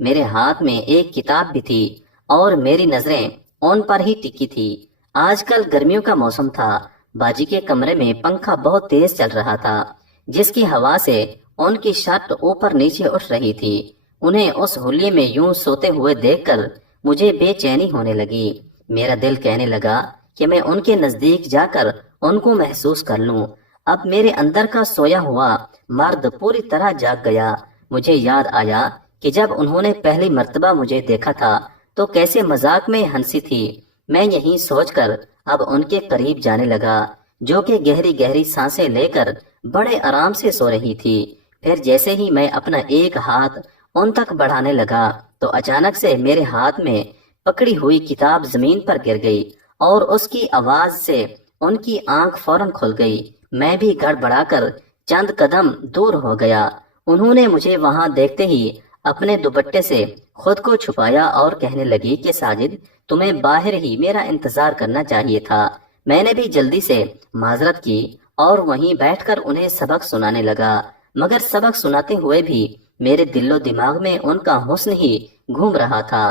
میرے ہاتھ میں ایک کتاب بھی تھی اور میری نظریں ان پر ہی ٹکی تھی۔ آج کل گرمیوں کا موسم تھا۔ باجی کے کمرے میں پنکھا بہت تیز چل رہا تھا، جس کی ہوا سے ان کی شرٹ اوپر نیچے اٹھ رہی تھی۔ انہیں اس ہولیے میں یوں سوتے ہوئے دیکھ کر مجھے بے چینی ہونے لگی۔ میرا دل کہنے لگا کہ میں ان کے نزدیک جا کر ان کو محسوس کر لوں۔ اب میرے اندر کا سویا ہوا مرد پوری طرح جاگ گیا۔ مجھے یاد آیا کہ جب انہوں نے پہلی مرتبہ مجھے دیکھا تھا تو کیسے مذاق میں ہنسی تھی۔ میں یہی سوچ کر اب ان کے قریب جانے لگا، جو کہ گہری گہری سانسیں لے کر بڑے آرام سے سو رہی تھی۔ پھر جیسے ہی میں اپنا ایک ہاتھ ان تک بڑھانے لگا تو اچانک سے میرے ہاتھ میں پکڑی ہوئی کتاب زمین پر گر گئی اور اس کی آواز سے ان کی آنکھ فوراً کھل گئی۔ میں بھی گڑبڑا کر چند قدم دور ہو گیا۔ انہوں نے مجھے وہاں دیکھتے ہی اپنے دوپٹے سے خود کو چھپایا اور کہنے لگی کہ ساجد، تمہیں باہر ہی میرا انتظار کرنا چاہیے تھا۔ میں نے بھی جلدی سے معذرت کی اور وہیں بیٹھ کر انہیں سبق سنانے لگا، مگر سبق سناتے ہوئے بھی میرے دل و دماغ میں ان کا حسن ہی گھوم رہا تھا۔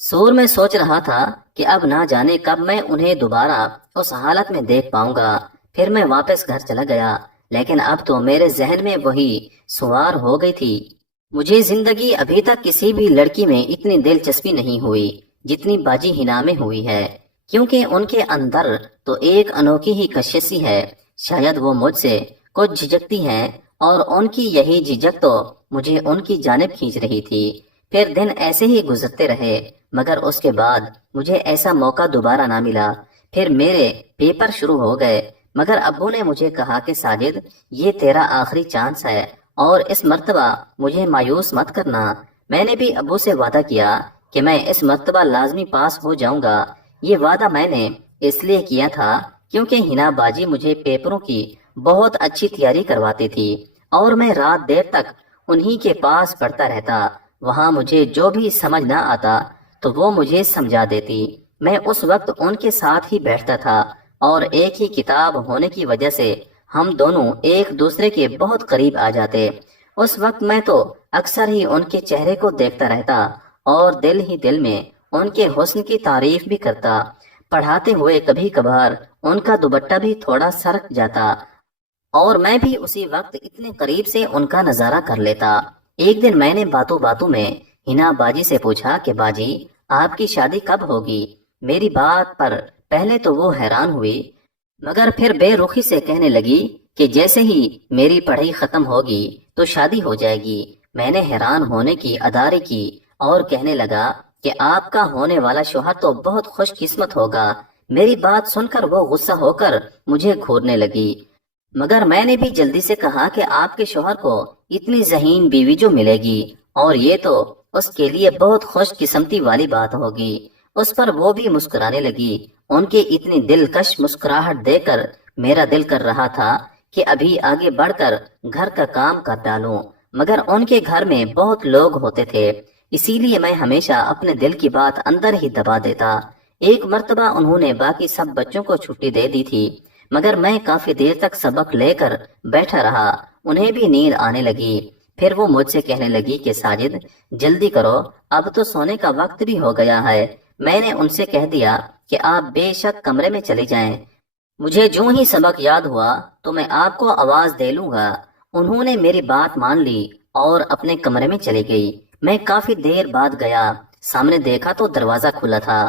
سور میں سوچ رہا تھا کہ اب نہ جانے کب میں انہیں دوبارہ اس حالت میں دیکھ پاؤں گا۔ پھر میں واپس گھر چلا گیا، لیکن اب تو میرے ذہن میں وہی سوار ہو گئی تھی۔ مجھے زندگی ابھی تک کسی بھی لڑکی میں اتنی دلچسپی نہیں ہوئی جتنی باجی حنا میں ہوئی ہے، کیونکہ ان کے اندر تو ایک انوکھی ہی کششی ہے۔ شاید وہ مجھ سے کچھ جھجکتی ہیں اور ان کی یہی جھجک تو مجھے ان کی جانب کھینچ رہی تھی۔ پھر دن ایسے ہی گزرتے رہے، مگر اس کے بعد مجھے ایسا موقع دوبارہ نہ ملا۔ پھر میرے پیپر شروع ہو گئے، مگر ابو نے مجھے کہا کہ ساجد، یہ تیرا آخری چانس ہے اور اس مرتبہ مجھے مایوس مت کرنا۔ میں نے بھی ابو سے وعدہ کیا کہ میں اس مرتبہ لازمی پاس ہو جاؤں گا۔ یہ وعدہ میں نے اس لیے کیا تھا کیونکہ حنا باجی مجھے پیپروں کی بہت اچھی تیاری کرواتی تھی اور میں رات دیر تک انہی کے پاس پڑھتا رہتا۔ وہاں مجھے جو بھی سمجھ نہ آتا تو وہ مجھے سمجھا دیتی۔ میں اس وقت ان کے ساتھ ہی بیٹھتا تھا اور ایک ہی کتاب ہونے کی وجہ سے ہم دونوں ایک دوسرے کے بہت قریب آ جاتے۔ اس وقت میں تو اکثر ہی ان کے چہرے کو دیکھتا رہتا اور دل ہی دل میں ان کے حسن کی تعریف بھی کرتا۔ پڑھاتے ہوئے کبھی کبھار ان کا دوپٹہ بھی تھوڑا سرک جاتا اور میں بھی اسی وقت اتنے قریب سے ان کا نظارہ کر لیتا۔ ایک دن میں نے باتوں باتوں میں حنا باجی سے پوچھا کہ باجی، آپ کی شادی کب ہوگی؟ میری بات پر پہلے تو وہ حیران ہوئی، مگر پھر بے رخی سے کہنے لگی کہ جیسے ہی میری پڑھائی ختم ہوگی تو شادی ہو جائے گی۔ میں نے حیران ہونے کی اداری کی اور کہنے لگا کہ آپ کا ہونے والا شوہر تو بہت خوش قسمت ہوگا۔ میری بات سن کر وہ غصہ ہو کر مجھے گھورنے لگی، مگر میں نے بھی جلدی سے کہا کہ آپ کے شوہر کو اتنی ذہین بیوی جو ملے گی اور یہ تو اس کے لیے بہت خوش قسمتی والی بات ہوگی۔ اس پر وہ بھی مسکرانے لگی۔ ان کی اتنی دلکش مسکراہٹ دے کر میرا دل کر رہا تھا کہ ابھی آگے بڑھ کر گھر کا کام کر ڈالوں، مگر ان کے گھر میں بہت لوگ ہوتے تھے، اسی لیے میں ہمیشہ اپنے دل کی بات اندر ہی دبا دیتا۔ ایک مرتبہ انہوں نے باقی سب بچوں کو چھٹی دے دی تھی، مگر میں کافی دیر تک سبق لے کر بیٹھا رہا۔ انہیں بھی نیند آنے لگی۔ پھر وہ مجھ سے کہنے لگی کہ ساجد، جلدی کرو، اب تو سونے کا وقت بھی ہو گیا ہے۔ میں نے ان سے کہہ دیا کہ آپ بے شک کمرے میں چلے جائیں، مجھے جو ہی سبق یاد ہوا تو میں آپ کو آواز دے لوں گا۔ انہوں نے میری بات مان لی اور اپنے کمرے میں چلی گئی۔ میں کافی دیر بعد گیا، سامنے دیکھا تو دروازہ کھلا تھا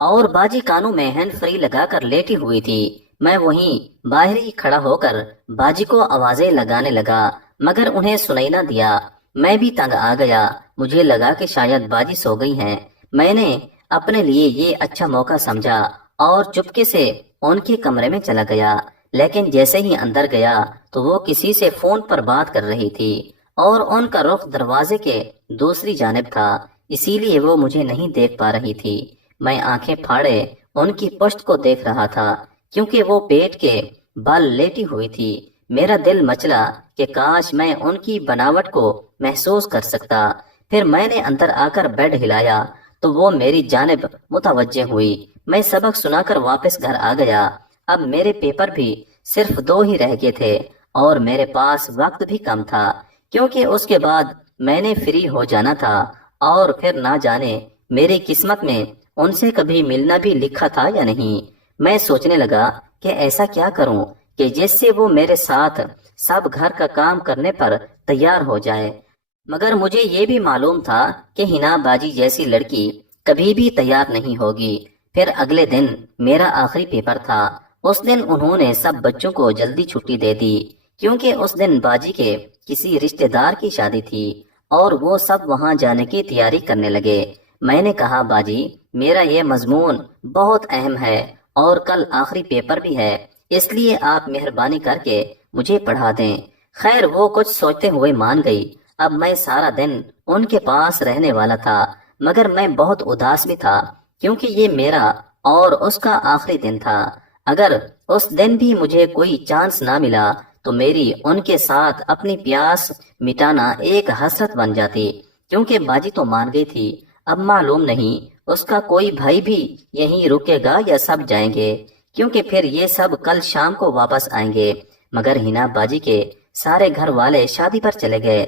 اور باجی کانوں میں ہینڈ فری لگا کر لیٹی ہوئی تھی۔ میں وہیں باہر ہی کھڑا ہو کر باجی کو آوازیں لگانے لگا، مگر انہیں سنائی نہ دیا۔ میں بھی تنگ آ گیا، مجھے لگا کہ شاید باجی سو گئی ہیں۔ میں نے اپنے لیے یہ اچھا موقع سمجھا اور چپکے سے ان کے کمرے میں چلا گیا، لیکن جیسے ہی اندر گیا تو وہ کسی سے فون پر بات کر رہی تھی اور ان کا رخ دروازے کے دوسری جانب تھا، اسی لیے وہ مجھے نہیں دیکھ پا رہی تھی۔ میں آنکھیں پھاڑے ان کی پشت کو دیکھ رہا تھا کیونکہ وہ پیٹ کے بل لیٹی ہوئی تھی۔ میرا دل مچلا کہ کاش میں ان کی بناوٹ کو محسوس کر سکتا۔ پھر میں نے اندر آ کر بیڈ ہلایا تو وہ میری جانب متوجہ ہوئی۔ میں سبق سنا کر واپس گھر آ گیا۔ اب میرے پیپر بھی صرف 2 ہی رہ گئے تھے اور میرے پاس وقت بھی کم تھا کیونکہ اس کے بعد میں نے فری ہو جانا تھا اور پھر نہ جانے میری قسمت میں ان سے کبھی ملنا بھی لکھا تھا یا نہیں۔ میں سوچنے لگا کہ ایسا کیا کروں کہ جس سے وہ میرے ساتھ سب گھر کا کام کرنے پر تیار ہو جائے، مگر مجھے یہ بھی معلوم تھا کہ حنا باجی جیسی لڑکی کبھی بھی تیار نہیں ہوگی۔ پھر اگلے دن میرا آخری پیپر تھا۔ اس دن انہوں نے سب بچوں کو جلدی چھٹی دے دی کیونکہ اس دن باجی کے کسی رشتہ دار کی شادی تھی اور وہ سب وہاں جانے کی تیاری کرنے لگے۔ میں نے کہا باجی میرا یہ مضمون بہت اہم ہے اور کل آخری پیپر بھی ہے، اس لیے آپ مہربانی کر کے مجھے پڑھا دیں۔ خیر وہ کچھ سوچتے ہوئے مان گئی۔ اب میں سارا دن ان کے پاس رہنے والا تھا، مگر میں بہت اداس بھی تھا کیونکہ یہ میرا اور اس کا آخری دن تھا۔ اگر اس دن بھی مجھے کوئی چانس نہ ملا تو میری ان کے ساتھ اپنی پیاس مٹانا ایک حسرت بن جاتی، کیونکہ باجی تو مان گئی تھی۔ اب معلوم نہیں اس کا کوئی بھائی بھی یہیں رکے گا یا سب جائیں گے، کیونکہ پھر یہ سب کل شام کو واپس آئیں گے۔ مگر حنا باجی کے سارے گھر والے شادی پر چلے گئے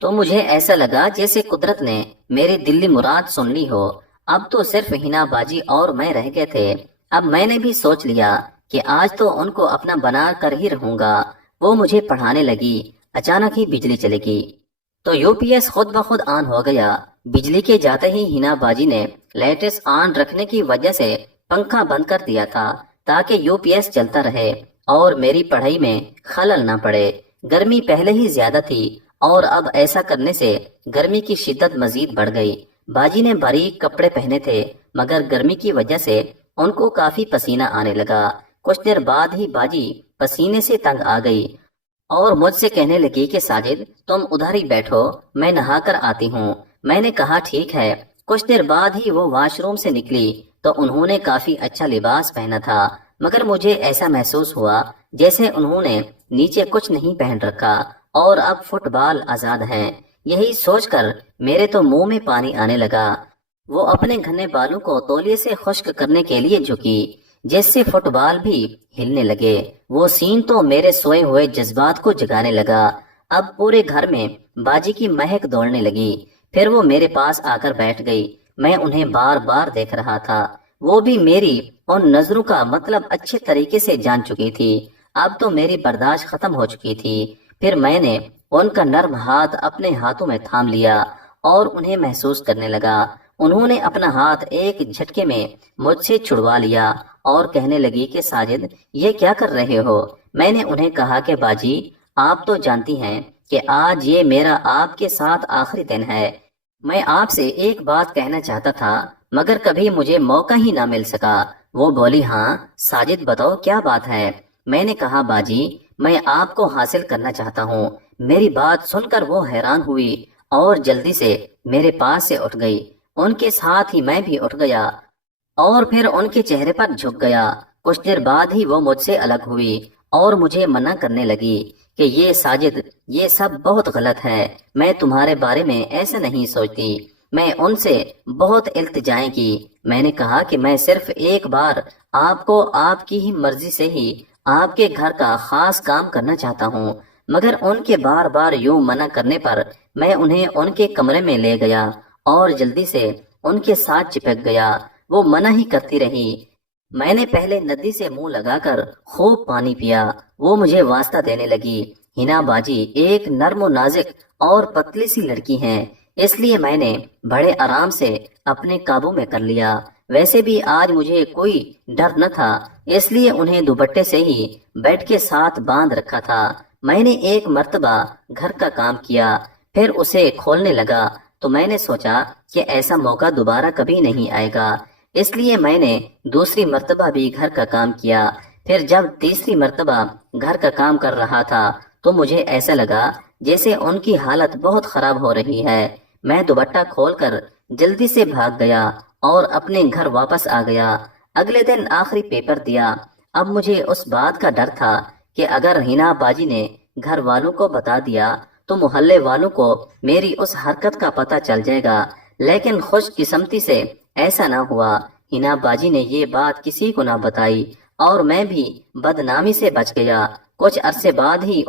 تو مجھے ایسا لگا جیسے قدرت نے میری دلی مراد سن لی ہو۔ اب تو صرف حنا باجی اور میں رہ گئے تھے۔ اب میں نے بھی سوچ لیا کہ آج تو ان کو اپنا بنا کر ہی رہوں گا۔ وہ مجھے پڑھانے لگی۔ اچانک ہی بجلی چلے گی تو یو پی ایس خود بخود آن ہو گیا۔ بجلی کے جاتے ہی حنا باجی نے لیٹس آن رکھنے کی وجہ سے پنکھا بند کر دیا تھا تاکہ یو پی ایس چلتا رہے اور میری پڑھائی میں خلل نہ پڑے۔ گرمی پہلے ہی زیادہ تھی اور اب ایسا کرنے سے گرمی کی شدت مزید بڑھ گئی۔ باجی نے باریک کپڑے پہنے تھے مگر گرمی کی وجہ سے ان کو کافی پسینہ آنے لگا۔ کچھ دیر بعد ہی باجی پسینے سے تنگ آ گئی اور مجھ سے کہنے لگی کہ ساجد تم ادھر ہی بیٹھو، میں نہا کر آتی ہوں۔ میں نے کہا ٹھیک ہے۔ کچھ دیر بعد ہی وہ واش روم سے نکلی تو انہوں نے کافی اچھا لباس پہنا تھا، مگر مجھے ایسا محسوس ہوا جیسے انہوں نے نیچے کچھ نہیں پہن رکھا اور اب فٹ بال آزاد ہیں۔ یہی سوچ کر میرے تو منہ میں پانی آنے لگا۔ وہ اپنے گھنے بالوں کو تولیے سے خشک کرنے کے لیے جھکی جس سے فٹ بال بھی ہلنے لگے۔ وہ سین تو میرے سوئے ہوئے جذبات کو جگانے لگا۔ اب پورے گھر میں باجی کی مہک دوڑنے لگی۔ پھر وہ میرے پاس آ کر بیٹھ گئی۔ میں انہیں بار بار دیکھ رہا تھا۔ وہ بھی میری ان نظروں کا مطلب اچھے طریقے سے جان چکی تھی۔ اب تو میری برداشت ختم ہو چکی تھی۔ پھر میں نے ان کا نرم ہاتھ اپنے ہاتھوں میں تھام لیا اور انہیں محسوس کرنے لگا۔ انہوں نے اپنا ہاتھ ایک جھٹکے میں مجھ سے چھڑوا لیا اور کہنے لگی کہ ساجد یہ کیا کر رہے ہو؟ میں نے انہیں کہا کہ باجی آپ تو جانتی ہیں کہ آج یہ میرا آپ کے ساتھ آخری دن ہے۔ میں آپ سے ایک بات کہنا چاہتا تھا مگر کبھی مجھے موقع ہی نہ مل سکا۔ وہ بولی ہاں ساجد بتاؤ کیا بات ہے؟ میں نے کہا باجی میں آپ کو حاصل کرنا چاہتا ہوں۔ میری بات سن کر وہ حیران ہوئی اور جلدی سے میرے پاس سے اٹھ گئی۔ ان کے ساتھ ہی میں بھی اٹھ گیا اور پھر ان کے چہرے پر جھک گیا۔ کچھ دیر بعد ہی وہ مجھ سے الگ ہوئی اور مجھے منع کرنے لگی کہ یہ ساجد یہ سب بہت غلط ہے، میں تمہارے بارے میں ایسا نہیں سوچتی۔ میں ان سے بہت التجائیں کی۔ میں نے کہا کہ میں صرف ایک بار آپ کو آپ کی ہی مرضی سے ہی آپ کے گھر کا خاص کام کرنا چاہتا ہوں، مگر ان کے بار بار یوں منع کرنے پر میں انہیں ان کے کمرے میں لے گیا اور جلدی سے ان کے ساتھ چپک گیا۔ وہ منع ہی کرتی رہی۔ میں نے پہلے ندی سے منہ لگا کر خوب پانی پیا۔ وہ مجھے واسطہ دینے لگی۔ حنا باجی ایک نرم و نازک اور پتلی سی لڑکی ہیں، اس لیے میں نے بڑے آرام سے اپنے قابو میں کر لیا۔ ویسے بھی آج مجھے کوئی ڈر نہ تھا، اس لیے انہیں دوپٹے سے ہی بیڈ کے ساتھ باندھ رکھا تھا۔ میں نے ایک مرتبہ گھر کا کام کیا پھر اسے کھولنے لگا تو میں نے سوچا کہ ایسا موقع دوبارہ کبھی نہیں آئے گا، اس لیے میں نے دوسری مرتبہ بھی گھر کا کام کیا۔ پھر جب تیسری مرتبہ گھر کا کام کر رہا تھا تو مجھے ایسا لگا جیسے ان کی حالت بہت خراب ہو رہی ہے۔ میں دوپٹہ کھول کر جلدی سے بھاگ گیا اور اپنے گھر واپس آ گیا۔ اگلے دن آخری پیپر دیا۔ اب مجھے اس بات کا ڈر تھا کہ اگر حنا باجی نے گھر والوں کو بتا دیا تو محلے والوں کو میری اس حرکت کا پتہ چل جائے گا، لیکن خوش قسمتی سے ایسا نہ ہوا۔ حنا باجی نے یہ بات کسی کو نہ بتائی اور میں بھی بدنامی سے بچ گیا۔ کچھ عرصے بعد ہی